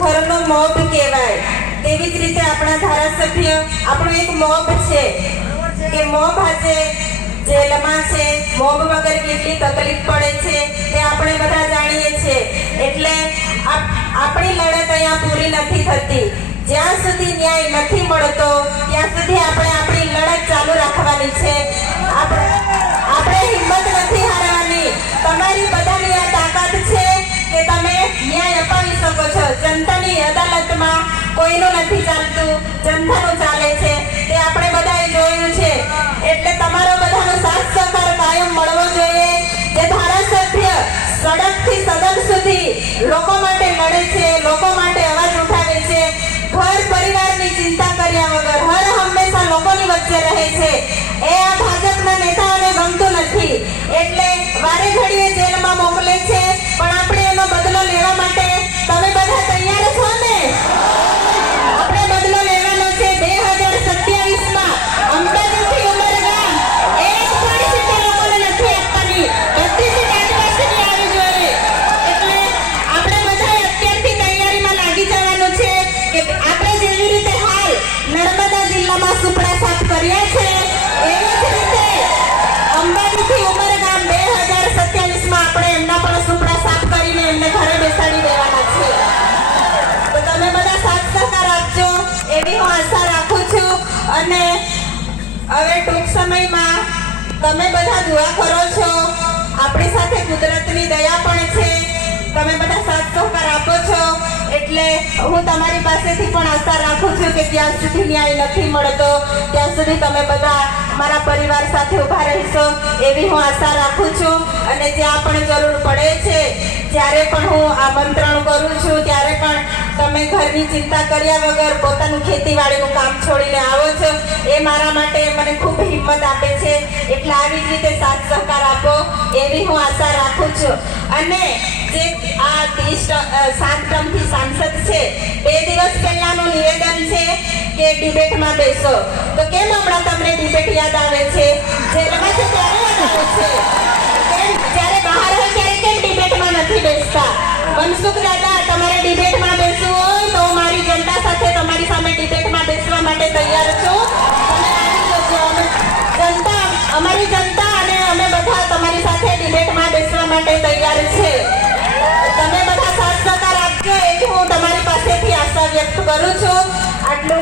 ઘરનો મોભ કહેવાય, તેવી જ રીતે આપણા ધારાસભ્ય આપણો એક મોભ છે કે મોભ આજે જેલમાં છે, મોભ વગર કેટલી તકલીફ પડે છે તે આપણે બધા જાણીએ છીએ. એટલે આપણી લડત અહીંયા પૂરી નથી થતી. જ્યાં સુધી ન્યાય નથી મળતો ત્યાં સુધી આપણે આપણી લડત ચાલુ રાખવાની છે. આપણે હિંમત નથી હારવાની. તમારી બધાની આ તાકાત છે કે તમે ન્યાય અપાવી શકો છો. જનતાની અદાલતમાં કોઈનું નથી ચાલતું, જનતાનું ચાલે છે, તે આપણે બધાએ જોયું છે. એટલે તમારો બધાનો સાથ સહકાર કાયમ મળવો જોઈએ. જે ધારાસભ્ય સડકથી સદન સુધી લોકો માટે લડે છે, લોકો માટે અવાજ ઉઠાવે છે, ઘર પરિવારની ચિંતા કર્યા વગર હર હંમેશા લોકોની વચ્ચે રહે છે, એ આ ભાજપના નેતાઓને ગમતું નથી. એટલે વારે ઘડીએ જેલમાં મોકલે છે, પણ આપણે એનો બદલો લેવા માટે તમે બધા તૈયાર છો ને? આપણે બદલો લેવાનો છે. 2027માં અંબાજીથી ઉમરગામ એક પણ સીટ લોકોને નથી આપવાની. બધી સીટ આદિવાસીની આવી જોઈએ. એટલે આપણે બધાએ અત્યારથી તૈયારીમાં લાગી જવાનું છે કે આપણે જેવી રીતે હાલ નર્મદા જિલ્લામાં સુપડા સાફ કર્યા છે, એવી જ રીતે અંબાજીથી ઉમરગામ 2027માં આપણે એમના પણ સુપડા સાફ કરીને એમને ઘરે બેસાડી દેવાના છે. તો તમે બધા સાથ સહકાર આપજો એવી હું આશા રાખું છું. અને હવે ટૂંક સમયમાં તમે બધા દુઆ કરો છો, આપણી સાથે કુદરતની દયા પણ છે, તમે બધા સાથ સહકાર આપો છો. એટલે હું તમારી પાસેથી પણ આશા રાખું છું કે જ્યાં સુધી ન્યાય નથી મળતો ત્યાં સુધી તમે બધા મારા પરિવાર સાથે ઊભા રહેશો એવી હું આશા રાખું છું. અને જ્યાં પણ જરૂર પડે છે, જ્યારે પણ હું આમંત્રણ કરું છું, ત્યારે પણ તમે ઘરની ચિંતા કર્યા વગર પોતાનું ખેતીવાડીનું કામ છોડીને આવો છો, એ મારા માટે મને ખૂબ હિંમત આપે છે. એટલે આવી જ રીતે સાથ સહકાર આપો એવી હું આશા રાખું છું. અને જે આ 7 ટર્મથી સાંસદ છે, 2 દિવસ પહેલાનું નિવેદન છે કે ડિબેટમાં બેસો. તો કેમ હમણાં તમને ડિબેટ યાદ આવે છે? જેલમાં છે ત્યારે યાદ આવે છે? કેમ જ્યારે બહાર હોય ત્યારે કેમ ડિબેટમાં નથી બેસતા? મનસુખ દાદા, તમારે ડિબેટમાં બેસવું હોય તો મારી જનતા સાથે તમારી સામે ડિબેટમાં બેસવા માટે તૈયાર છું. તમે આવી જજો. જનતા, અમારી જનતા અને અમે બધા તમારી સાથે ડિબેટમાં બેસવા માટે તૈયાર છે. તમે બધા સાથ સહકાર આપજો એવી હું તમારી પાસેથી આશા વ્યક્ત કરું છું. આટલું